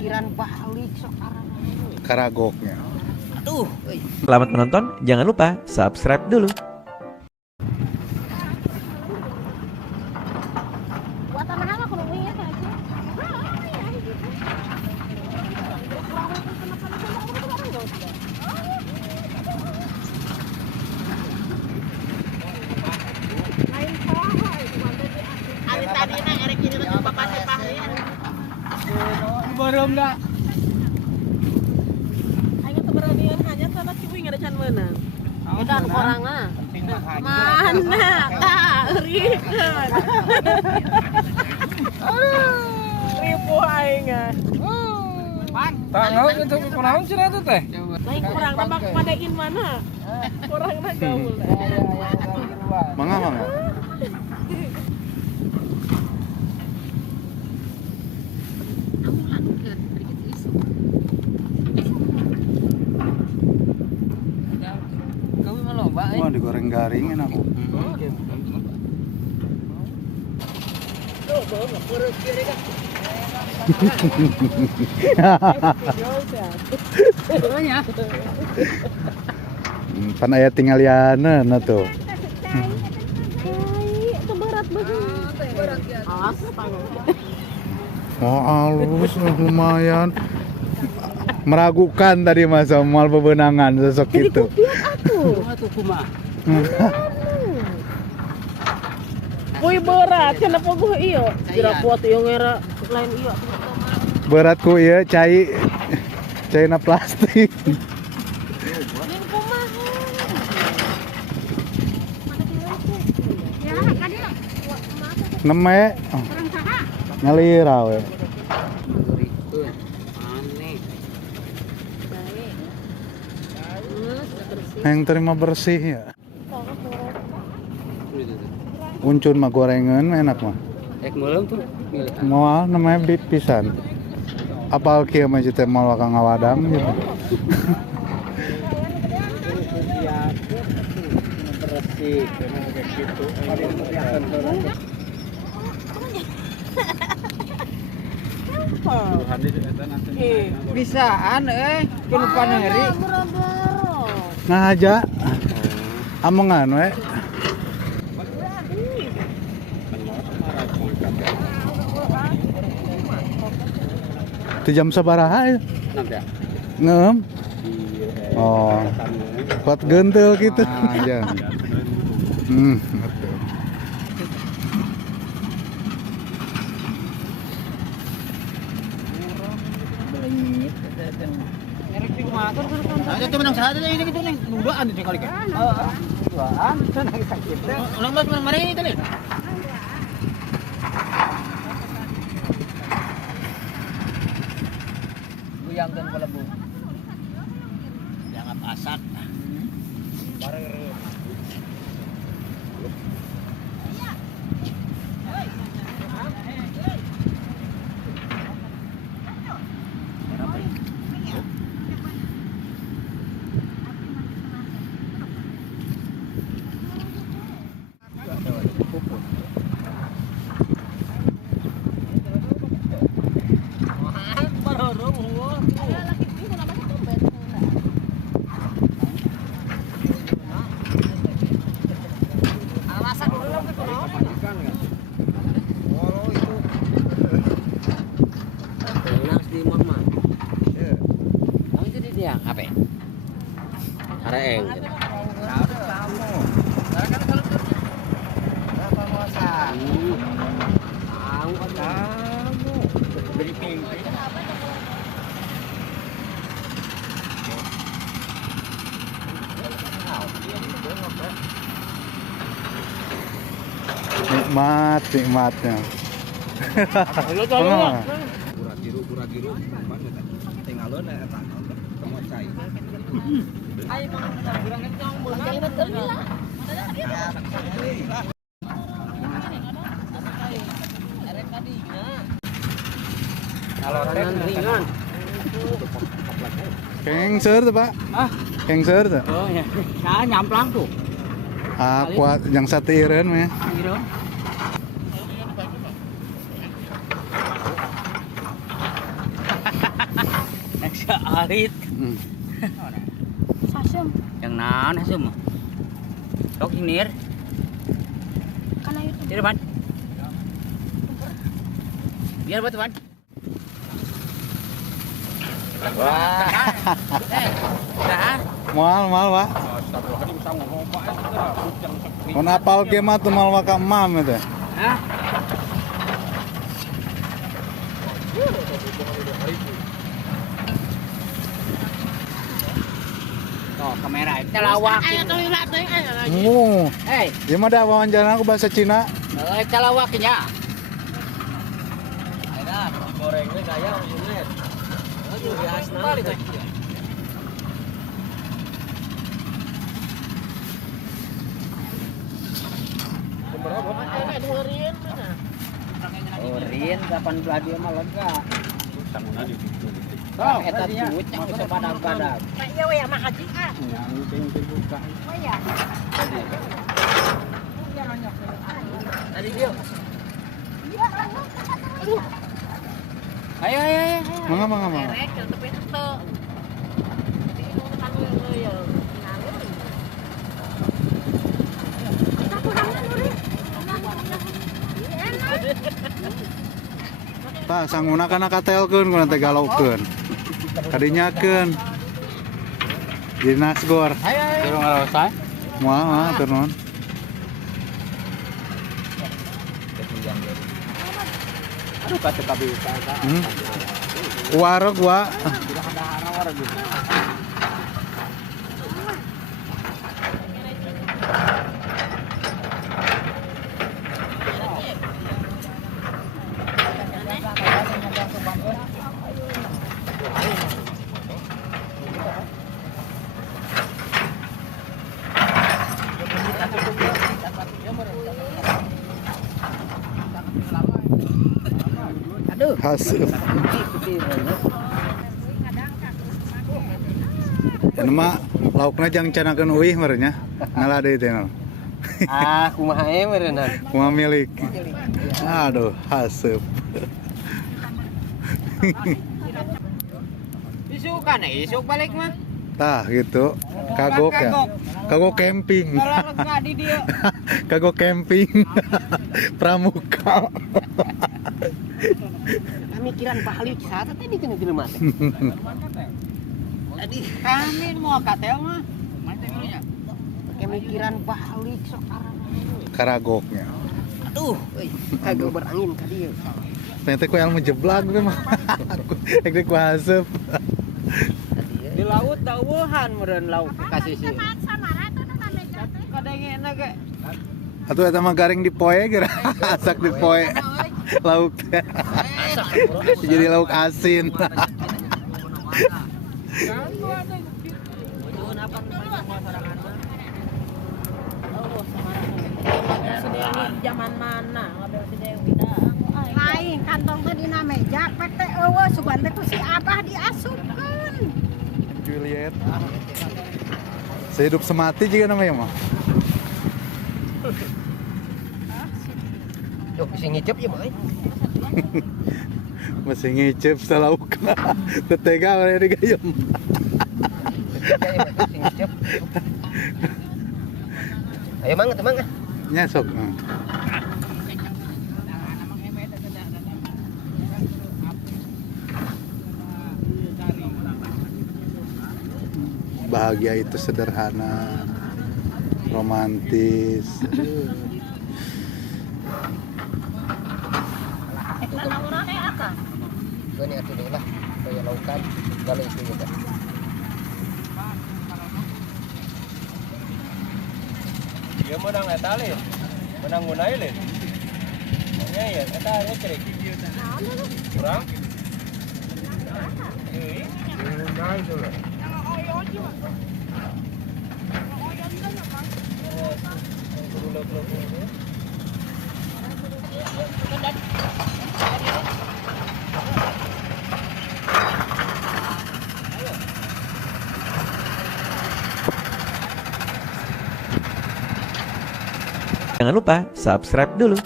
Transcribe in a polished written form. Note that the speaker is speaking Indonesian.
pikiran balik sekarang. Karagoknya. Aduh. Selamat menonton, jangan lupa subscribe dulu. Buatan apa kalau punya saja? Hari tadi nak hari ini tuh bapak sepahian. Belum dah. Ayo keberanian hanya sama ciwing ada can menang. Edan orang ah. Mana? Ribet. Ribu aing ah. Tanggal itu kunaon cenah tuh teh? Lain kurang tambah padain mana? Kurang na gaul. Mangga. Kau mau lomba? Wah, digoreng garing enak kok. Tuh, bawa nggak perut kiri kan? Sebenarnya. Pan aya tinggaliana na tuh. Itu berat banget. Berat ya. Oh, halus lumayan. Meragukan tadi Mas mal bebenangan sosok itu. Cuma tuh kumah. Woi berat, kenapa gue iyo? Tidak kuat iyo ngera lain iyo. Beratku ieu cai caina plastik. Yang kumaha? Ya, kadang. Neme. Ngalira we. Yang terima bersih ya. Uncun mah gorengan enak mah. Ek malam tuh. Moal namanya bib pisan. Apal kieu mah teh moal ka ngawadang gitu. Bersih, kayak gitu. Bisaan kelupan hari. Nah aja. Amongan we. Itu jam sabaraha ya? Ngeum. Oh. Kuat gentel gitu. Aja. Betul. Ada tuh menang sehari ini gitu nih. Numbaan itu kali kan. Duaan, sana sakit. Ulang mas menang mari itu nih. Guyangkeun kala Bu. Jangan pasak. Apa? Areng. Beri pingping. Nikmatnya. Pura biru, tinggalin eta temu cai. Ayo kurang kencang, boleh betul lah. Ringan ringan. Kengser tuh Pak. Kengser tuh. Oh ya. Nah, nyamplang tuh. Kuat yang satiran mah. Gitu. alit. Sasem. Yang naon asum? Tok sinir. Kana itu. Sini ban. Biar batu ban. Wah. Mal Pak. Mun apal ge mah tuh mal ka mam eta. Hah? Oh, kamera itu lawak. Ayo tuh lihat teh, ayo. Hei, ieu mah da wawancara aku bahasa Cina. Itu lawaknya. Gorengnya gaya unit. Aduh, biasa. Orin kapan dia mah lega. Oh, eta duitnya bisa padag-padag. Nah, iya we mah haji ah. Yang penting terbuka. Oh iya. Tadi dia. Iya, aduh. Ayo. Mangga. Erek tapi itu. Jadi itu kan ya. Pak, sanguna kana katelkeun kuna teh galaukeun. Kadinyakeun. Di nasgor. Ayo. Ngalosai. Moal turun. Aduh kata kabisa. Warog wa. Aduh. Hasil. Ini mah laukna jang canakeun uih merenya. Ngalade teh. Ah, kumaha meureunna. Kumaha milik. Aduh, haseup. Isuk kan, isuk balik mah. Tah gitu. Kagok ya. Kagok camping. Kalau enggak di dia. Kagok camping. Pramuka. Pamikiran balik satu tadi kena jelema teh. Tadi kami mau katel mah. Pemikiran balik sekarang. Karagoknya. Aduh, kagak berangin ka dieu. Ternyata ku yang menjeblak gue mah. Ek ku haseup. Di laut daueuhan meureun laut kasih sih. Kadangena ge. Atuh eta mah garing di poe geura. Asak di poe. Lauk teh. Jadi lauk asin. Zaman mana? Ngambil si Dewi bidang. Lain kantong teh dina meja pek teh eueuh sugan teh ku si Abah diasupkeun. Juliet. Sehidup semati juga namanya mah. Yuk, bisa ngicep ya, Mai. Masih ngicip salaukna. Tetega we digayem. Ayo mangga, mangga. Nyasok. Bahagia itu sederhana, romantis. Gue nih atuh lah, kayak laukan, kalau itu juga. Dia menang eta le, menang gunai le. Nya ya, eta nya cerek. Kurang? Gunai dulu. Jangan lupa subscribe dulu.